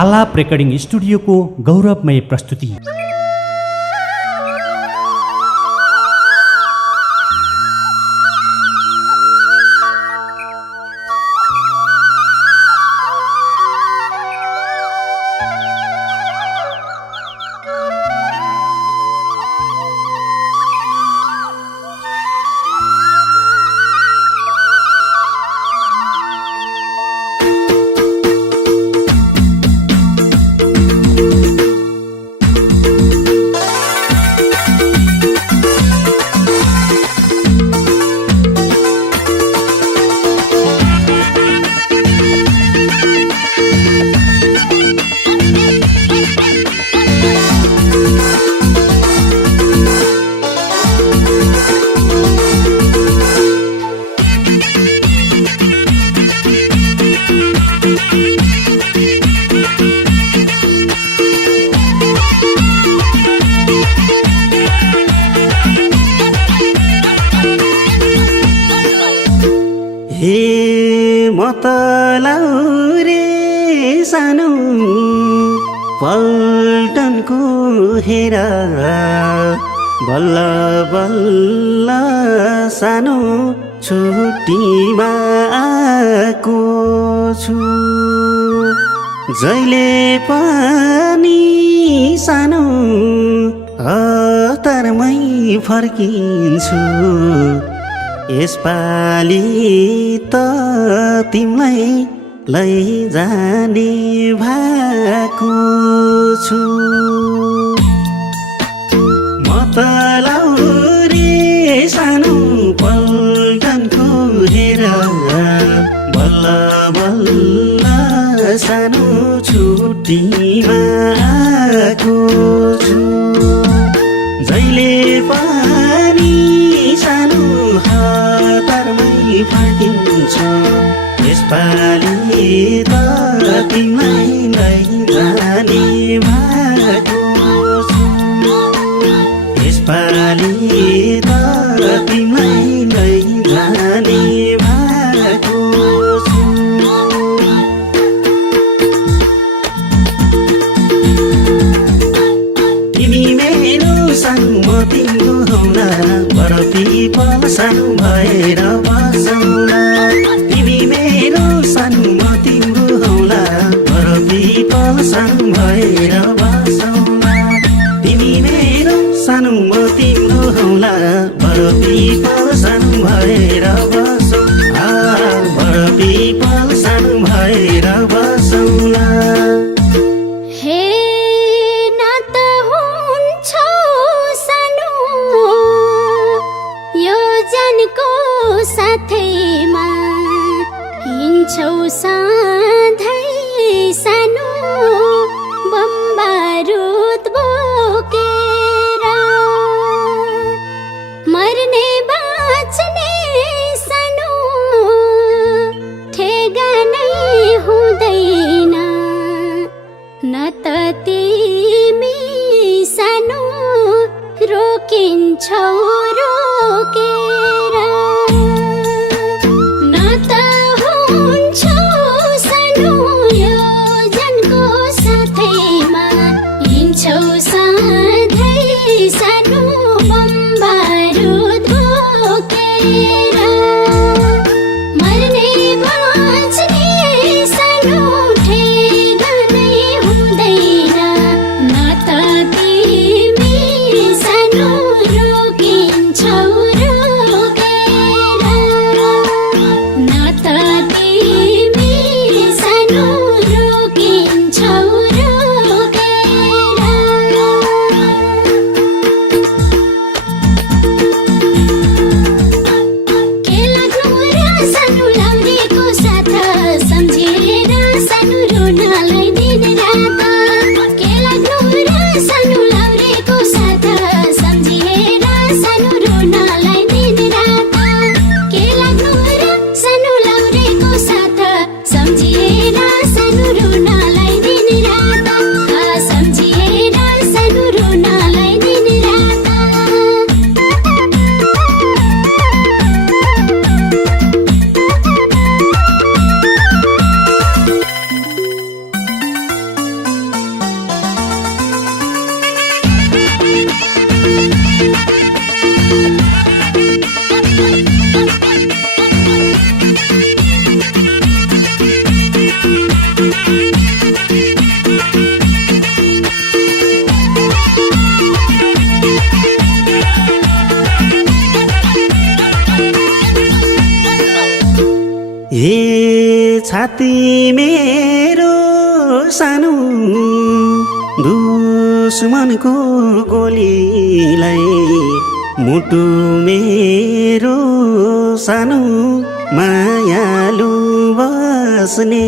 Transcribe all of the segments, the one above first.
आलाप रेकर्डिङ स्टुडियोको गौरवमय प्रस्तुति। सानो पल्टनको हेर बल्ल बल्ल सानो छुट्टीमा आएको छु जहिले पनि सानो हतारमै फर्किन्छु यसपालि त तिमीलाई लैजाने भएको छु म त लाउरे सानो पल्टनको हेर बल्ल बल्ल सानो छुट्टीमा आएको छु जहिले पनि सानो हतारमै फर्किन्छु यसपालि त तिमीलाई लैजाने भएको छु यसपालि त तिमीलाई लैजाने भएको छु तिमी मेरो सानो म तिम्रो होला बरफी पल सानो भएर बसौला तिमी मेरो सानो म तिम्रो होला बरफी पल सानो भएर बसौला तिमी मेरो सानो म तिम्रो होला बरफी पल सानो भएर बसौला बरफी पल सानो भएर बसौला साथैमा हिँड्छौ सधैँ सानो बम्बारुद बोकेर मर्ने बाँच्ने सानो ठेगानै हुँदैन न त तिमी सानो रोकिन्छौ रोकेर रोकिन्छ छाती मेरो सानो दुश्मनको गोलीलाई मुटु मेरो सानो मायालु बस्ने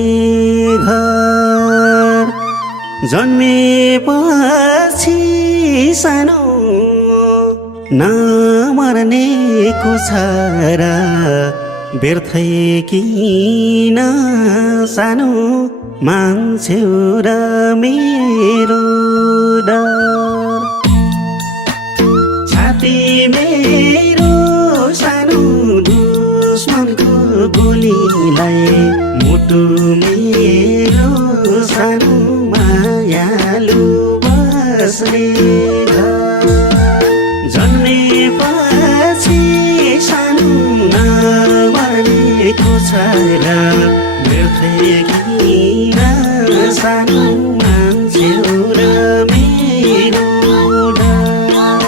घर जन्मेपछि सानो नमर्नेको छारा व्यर्थै किन सानो मान्छे र मेरो डर छाती मेरो सानो दुश्मनको गोलीलाई मुटु मेरो सानो मायालु बस्ने घर जन्मेपछि सानो नमर्नेको छारा व्यर्थै किन सानो मान्छे र मेरो डर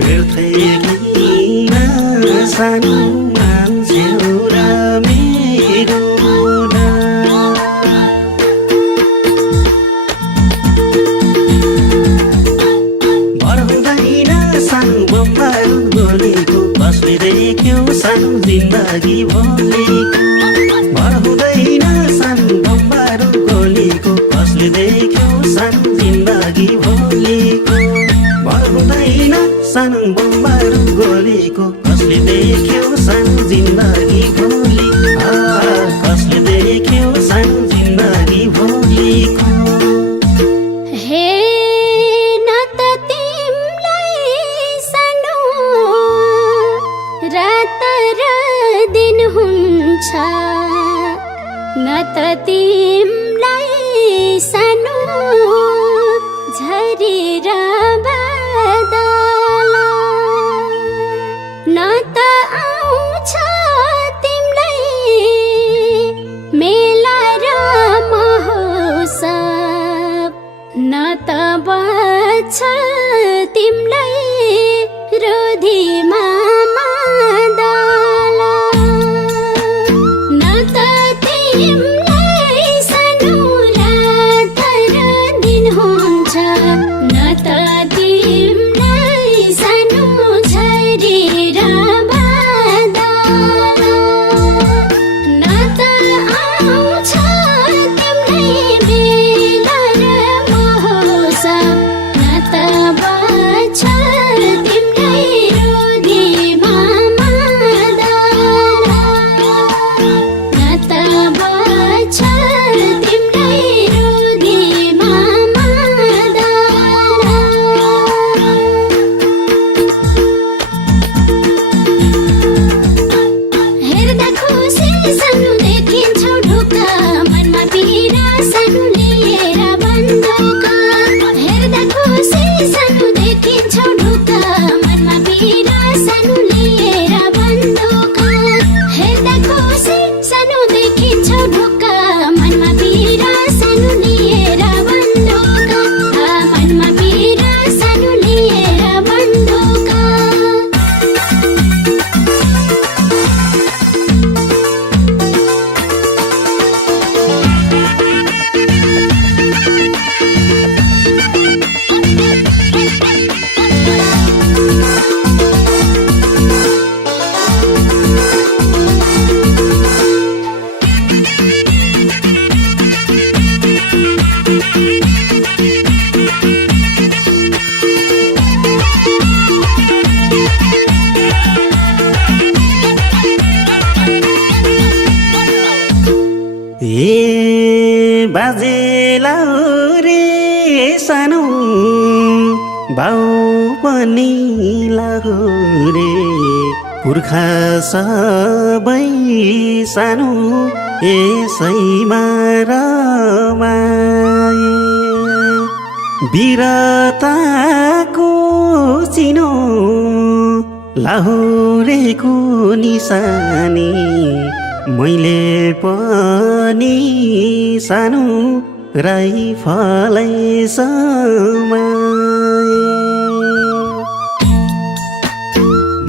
व्यर्थै किन सानो मान्छे र मेरो डर भर हुँदैन सानो बम्बारू गोलीको कसले देख्यो सानो जिन्दगी भोलिको भर हुँदैन सानो बम्बारू गोलीको कसले देख्यो सानो जिन्दगी भोलिको भर हुँदैन सानो बम्बारू गोलीको कसले देख्यो सानो जिन्दगी भोलि कसले देख्यो सानो जिन्दगी भोलिको हे न त तिमलाई सानो रात र दिन हुन्छ न त तिमलाई सानो झरी र बादल न त आउँछ तिमलाई मेला र महोत्सव न त बच्छ तिमलाई रोधीमा मादल न त तिमलाई सानो रात र दिन हुन्छ न त तिमलाई सानो झरी र बादल न त आउँछ तिमलाई मेला र महोत्सव न त बच्छ तिमलाई रोधीमा मादल न त बच्छ तिमलाई रोधीमा मादल हेर्दा खुसी सानो देखिन्छौ ढुक्का मनमा पीडा सानो लिएर बन्दुक हेर्दा खुसी सानो देखिन्छौ ढुक्का मनमा पीडा सानो लिएर बन्दुक हेर्दा खुसी सानो देखिन्छौ ढुक्का मनमा पीडा सानो लिएर बन्दुक मनमा पीडा सानो लिएर बन्दुक ए बाजेला रे सानो बाउ पनि लाहुरे पुर्खा सबै सानो यसैमा रमाए वीरताको चिनो लाहुरेको निशानी मैले पनि सानो राइफलै समाए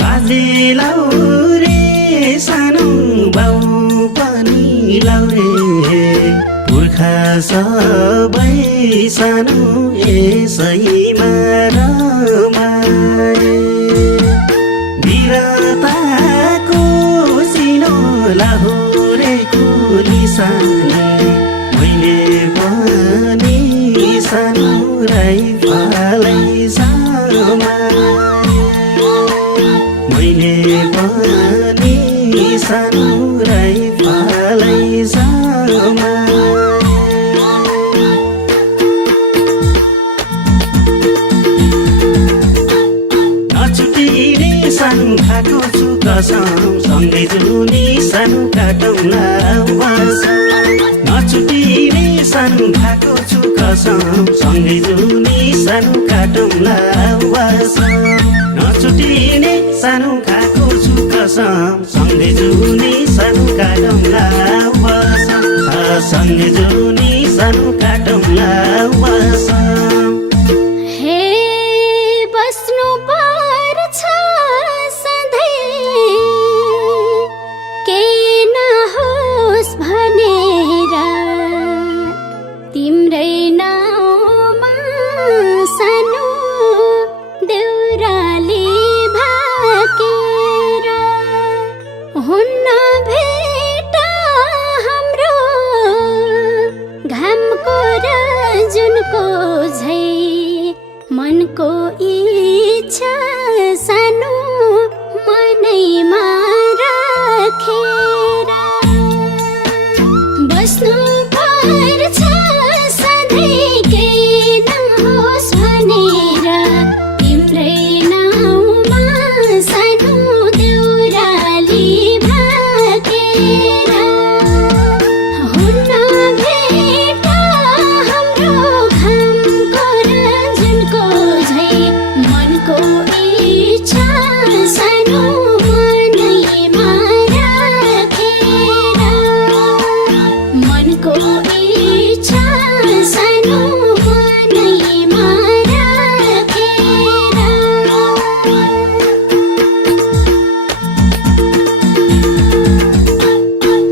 बाजे लाहुरे सानो बाउ पनि लौरे पुर्खा सबै सानो यसैमा रमाए वीरताको सिनो लाहुरेको निशानी मैले पनि सानो राइफलै समाए मैले पनि सानो राइफलै समाए नछुटिने सानो खाएको छु कसम सँगै जुनी सानो काटौँला वासम नछुटिने सानो खाएको छु कसम सँगै जुनी सानो काटौँला वासम नछुटिने सानो खाएको छु कसम सँगै जुनी सानो काटौँला वासम सँगै जुनी सानो काटौँला वासम हे बस्नु पर्छ सधैँ केही नहोस् भनेर तिम्रै नाउँमा सानो देउराली भाकेर हुन्न भेट हाम्रो घामको र जुनको झै मनको इच्छा सानो मनैमा राखेर बस्नु पर्छ सधैँ केही नहोस् भनेर तिम्रै नाउँमा सानो देउराली भाकेर हुन्न भेट हाम्रो घामको र जुनको झै मनको इच्छा सानो मनैमा राखेर मनको इच्छा सानो मनैमा राखेर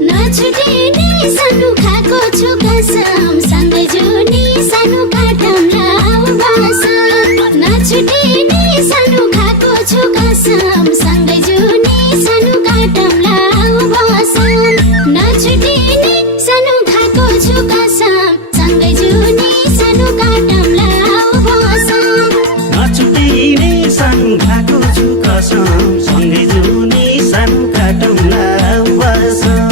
नछुटिने सानो खाएको छु कसम सँगै जुनी सानो काटौँला वासम नछुटिने सानो खाएको छु कसम सँगै जुनी सानो काटौँला वासम नछुटिने सानो खाएको छु कसम सँगै जुनी सानो काटौँला वासम नछुटिने सानो खाएको छु कसम सँगै जुनी सानो काटौँला वासम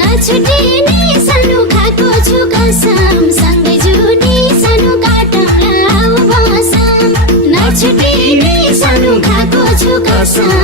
नछुटिने सानो खाएको छु कसम सँगै जुनी सानो काटौँला वासम नछुटिने सानो खाएको छु कसम